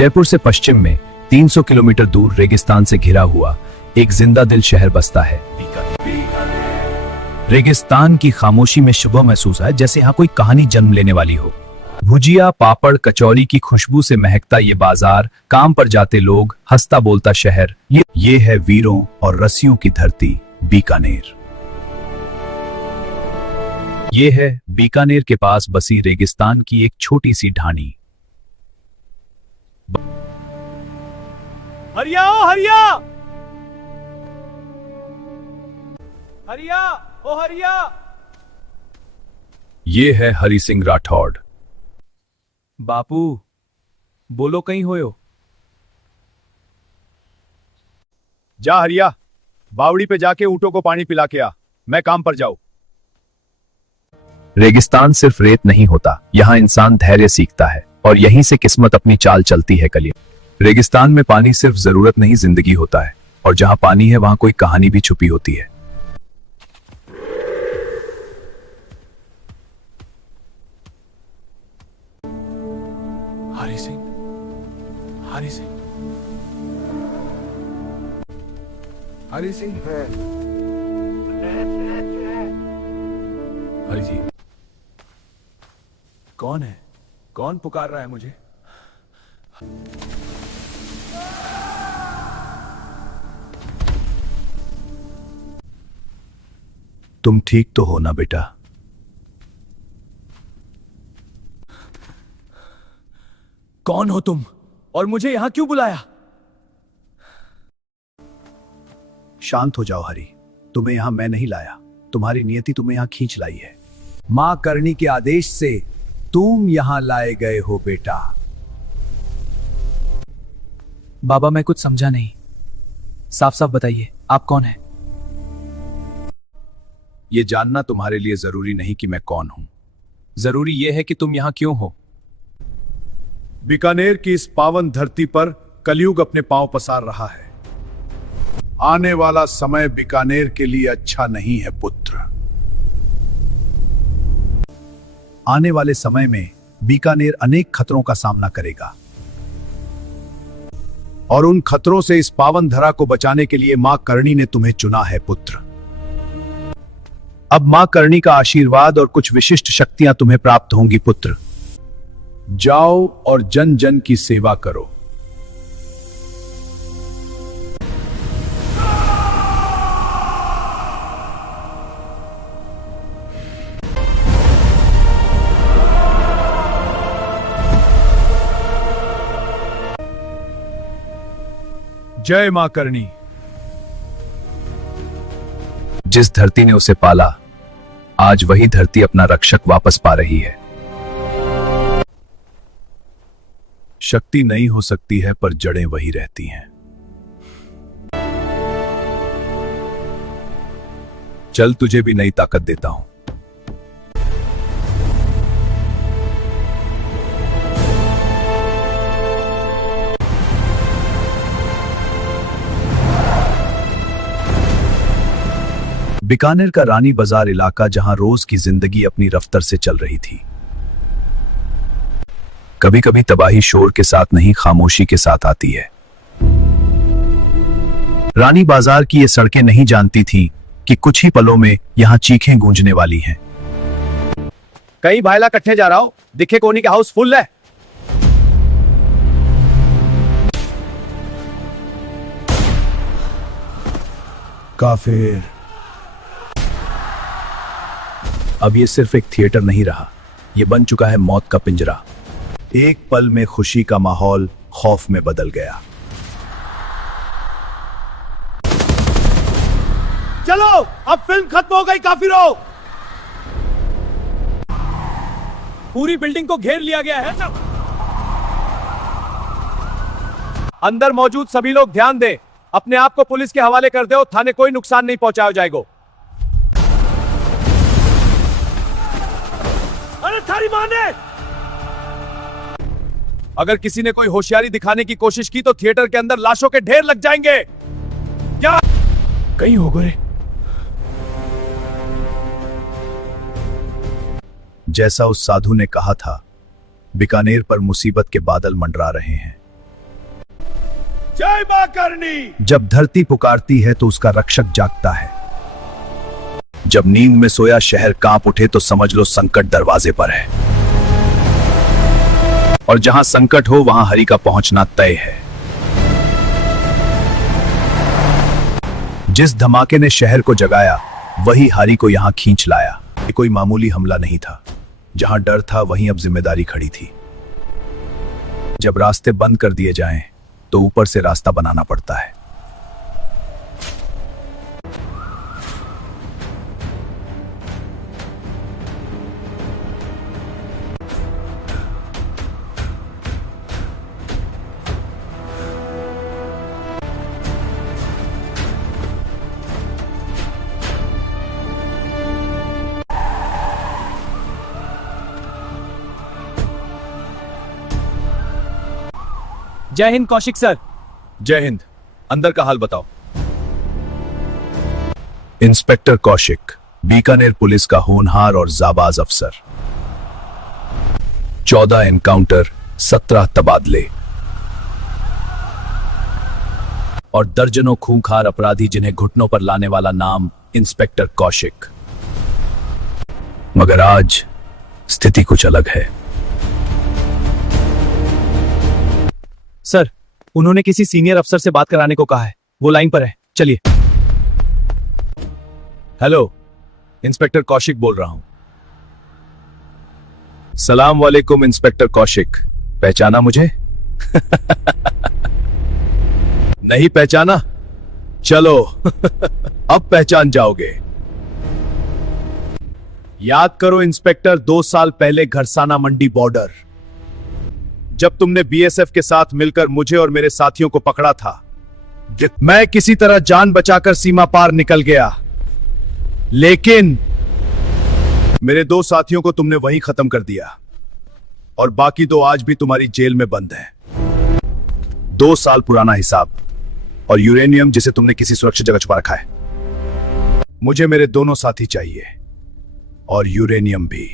जयपुर से पश्चिम में 300 किलोमीटर दूर रेगिस्तान से घिरा हुआ एक जिंदा दिल शहर बसता है। रेगिस्तान की खामोशी में शुभ महसूस है, जैसे यहाँ कोई कहानी जन्म लेने वाली हो। भुजिया, पापड़, कचौरी की खुशबू से महकता ये बाजार, काम पर जाते लोग, हंसता बोलता शहर, ये है वीरों और रस्सियों की धरती बीकानेर। ये है बीकानेर के पास बसी रेगिस्तान की एक छोटी सी ढाणी। हरिया ओ हरिया, हरिया ओ हरिया। ये है हरि सिंह राठौड़। बापू बोलो, कहीं होयो? जा हरिया, बावड़ी पे जाके ऊँटों को पानी पिला के आ, मैं काम पर जाऊं। रेगिस्तान सिर्फ रेत नहीं होता, यहाँ इंसान धैर्य सीखता है और यहीं से किस्मत अपनी चाल चलती है। कलिए रेगिस्तान में पानी सिर्फ जरूरत नहीं, जिंदगी होता है, और जहां पानी है वहां कोई कहानी भी छुपी होती है। हरि सिंह, हरि सिंह, हरि सिंह है। हरि जी, कौन है? कौन पुकार रहा है मुझे? तुम ठीक तो हो ना बेटा? कौन हो तुम और मुझे यहां क्यों बुलाया? शांत हो जाओ हरि, तुम्हें यहां मैं नहीं लाया, तुम्हारी नियति तुम्हें यहां खींच लाई है। मां करणी के आदेश से तुम यहां लाए गए हो बेटा। बाबा मैं कुछ समझा नहीं, साफ साफ बताइए आप कौन हैं? यह जानना तुम्हारे लिए जरूरी नहीं कि मैं कौन हूं, जरूरी यह है कि तुम यहां क्यों हो। बीकानेर की इस पावन धरती पर कलयुग अपने पांव पसार रहा है। आने वाला समय बीकानेर के लिए अच्छा नहीं है पुत्र। आने वाले समय में बीकानेर अनेक खतरों का सामना करेगा, और उन खतरों से इस पावन धरा को बचाने के लिए मां करणी ने तुम्हें चुना है पुत्र। अब मां करणी का आशीर्वाद और कुछ विशिष्ट शक्तियां तुम्हें प्राप्त होंगी पुत्र। जाओ और जन जन की सेवा करो। जय मां करणी। जिस धरती ने उसे पाला, आज वही धरती अपना रक्षक वापस पा रही है। शक्ति नहीं हो सकती है, पर जड़ें वही रहती हैं। चल तुझे भी नई ताकत देता हूं। बीकानेर का रानी बाजार इलाका, जहां रोज की जिंदगी अपनी रफ्तार से चल रही थी। कभी कभी तबाही शोर के साथ नहीं, खामोशी के साथ आती है। रानी बाजार की ये सड़कें नहीं जानती थी कि कुछ ही पलों में यहां चीखें गूंजने वाली हैं। कहीं भाईला कट्ठे जा रहा हो, दिखे कोनी के हाउस फुल है। काफिर। अब ये सिर्फ एक थिएटर नहीं रहा, ये बन चुका है मौत का पिंजरा। एक पल में खुशी का माहौल खौफ में बदल गया। चलो, अब फिल्म खत्म हो गई काफिरों। पूरी बिल्डिंग को घेर लिया गया है। अंदर मौजूद सभी लोग ध्यान दें, अपने आप को पुलिस के हवाले कर दो, थाने कोई नुकसान नहीं पहुंचाया जाएगा। अरे थारी मां ने, अगर किसी ने कोई होशियारी दिखाने की कोशिश की तो थिएटर के अंदर लाशों के ढेर लग जाएंगे। क्या कहीं हो गए? जैसा उस साधु ने कहा था, बीकानेर पर मुसीबत के बादल मंडरा रहे हैं। जय मां करनी। जब धरती पुकारती है तो उसका रक्षक जागता है। जब नींद में सोया शहर कांप उठे तो समझ लो संकट दरवाजे पर है। और जहां संकट हो वहां हरि का पहुंचना तय है। जिस धमाके ने शहर को जगाया वही हरि को यहां खींच लाया। ये कोई मामूली हमला नहीं था। जहां डर था वहीं अब जिम्मेदारी खड़ी थी। जब रास्ते बंद कर दिए जाएं तो ऊपर से रास्ता बनाना पड़ता है। जय हिंद कौशिक सर। जय हिंद। अंदर का हाल बताओ। इंस्पेक्टर कौशिक, बीकानेर पुलिस का होनहार और जाबाज अफसर। 14 एनकाउंटर, 17 तबादले और दर्जनों खूंखार अपराधी जिन्हें घुटनों पर लाने वाला नाम इंस्पेक्टर कौशिक। मगर आज स्थिति कुछ अलग है। सर, उन्होंने किसी सीनियर अफसर से बात कराने को कहा है। वो लाइन पर है, चलिए। हेलो, इंस्पेक्टर कौशिक बोल रहा हूं। सलाम वालेकुम इंस्पेक्टर कौशिक। पहचाना मुझे? नहीं पहचाना? चलो अब पहचान जाओगे। याद करो इंस्पेक्टर, 2 साल पहले घरसाना मंडी बॉर्डर, जब तुमने बीएसएफ के साथ मिलकर मुझे और मेरे साथियों को पकड़ा था। मैं किसी तरह जान बचाकर सीमा पार निकल गया, लेकिन मेरे 2 साथियों को तुमने वहीं खत्म कर दिया और बाकी 2 आज भी तुम्हारी जेल में बंद हैं। 2 साल पुराना हिसाब और यूरेनियम जिसे तुमने किसी सुरक्षित जगह छुपा रखा है। मुझे मेरे दोनों साथी चाहिए और यूरेनियम भी।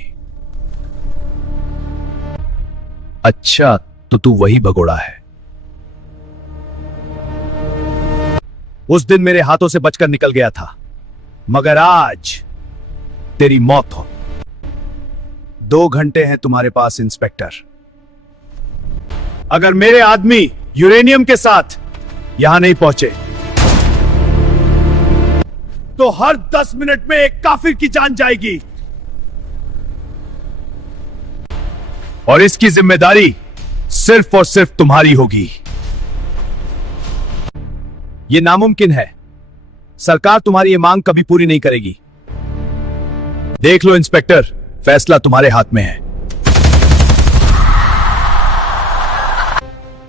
अच्छा, तो तू वही भगोड़ा है। उस दिन मेरे हाथों से बचकर निकल गया था, मगर आज तेरी मौत हो। 2 घंटे हैं तुम्हारे पास इंस्पेक्टर। अगर मेरे आदमी यूरेनियम के साथ यहां नहीं पहुंचे तो हर 10 मिनट में एक काफिर की जान जाएगी और इसकी जिम्मेदारी सिर्फ और सिर्फ तुम्हारी होगी। यह नामुमकिन है। सरकार तुम्हारी ये मांग कभी पूरी नहीं करेगी। देख लो इंस्पेक्टर, फैसला तुम्हारे हाथ में है।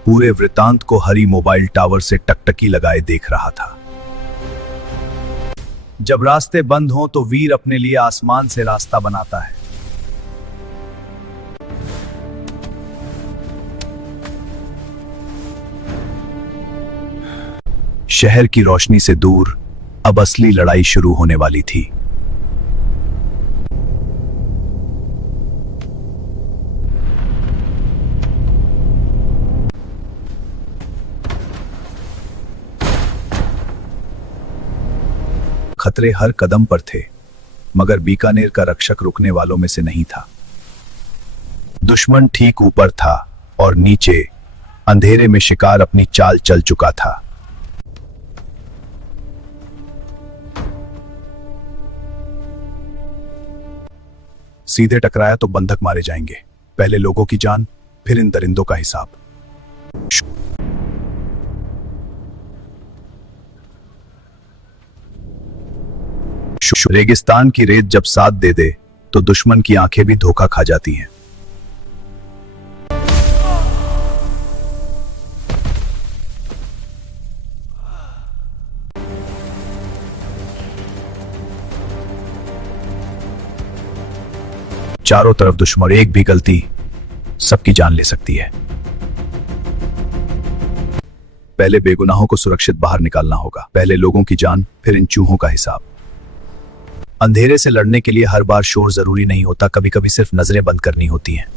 पूरे वृतांत को हरि मोबाइल टावर से टकटकी लगाए देख रहा था। जब रास्ते बंद हों तो वीर अपने लिए आसमान से रास्ता बनाता है। शहर की रोशनी से दूर अब असली लड़ाई शुरू होने वाली थी। खतरे हर कदम पर थे, मगर बीकानेर का रक्षक रुकने वालों में से नहीं था। दुश्मन ठीक ऊपर था और नीचे अंधेरे में शिकार अपनी चाल चल चुका था। सीधे टकराया तो बंधक मारे जाएंगे। पहले लोगों की जान, फिर इन दरिंदों का हिसाब। रेगिस्तान की रेत जब साथ दे दे तो दुश्मन की आंखें भी धोखा खा जाती हैं। चारों तरफ दुश्मन, एक भी गलती सबकी जान ले सकती है। पहले बेगुनाहों को सुरक्षित बाहर निकालना होगा। पहले लोगों की जान, फिर इन चूहों का हिसाब। अंधेरे से लड़ने के लिए हर बार शोर जरूरी नहीं होता, कभी कभी सिर्फ नजरें बंद करनी होती हैं।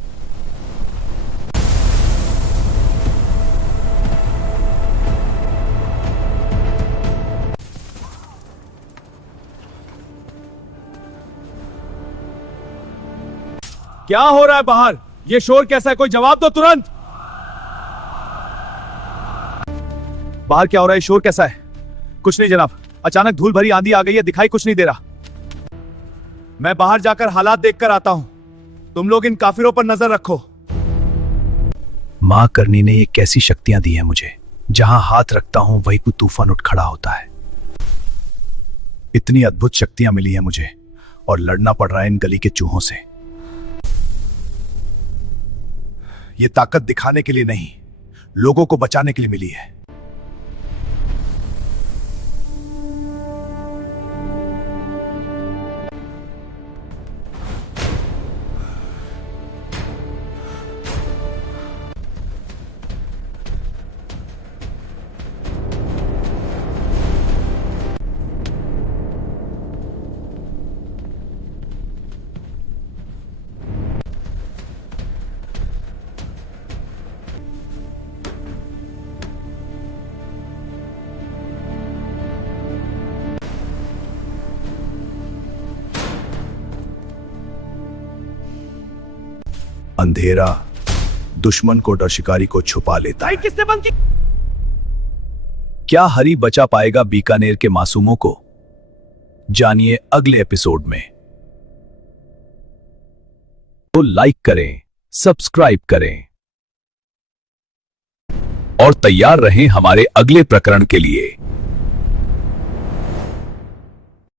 क्या हो रहा है बाहर? ये शोर कैसा है? कोई जवाब दो तुरंत। बाहर क्या हो रहा है? शोर कैसा है? कुछ नहीं जनाब, अचानक धूल भरी आंधी आ गई है, दिखाई कुछ नहीं दे रहा। मैं बाहर जाकर हालात देखकर आता हूं। तुम लोग इन काफिरों पर नजर रखो। मां करनी ने ये कैसी शक्तियां दी है मुझे, जहां हाथ रखता हूं वहीं को तूफान उठ खड़ा होता है। इतनी अद्भुत शक्तियां मिली है मुझे और लड़ना पड़ रहा है इन गली के चूहों से। ये ताकत दिखाने के लिए नहीं, लोगों को बचाने के लिए मिली है। अंधेरा दुश्मन को डर शिकारी को छुपा लेता है। किसने बंद की? क्या हरी बचा पाएगा बीकानेर के मासूमों को? जानिए अगले एपिसोड में। तो लाइक करें, सब्सक्राइब करें और तैयार रहें हमारे अगले प्रकरण के लिए।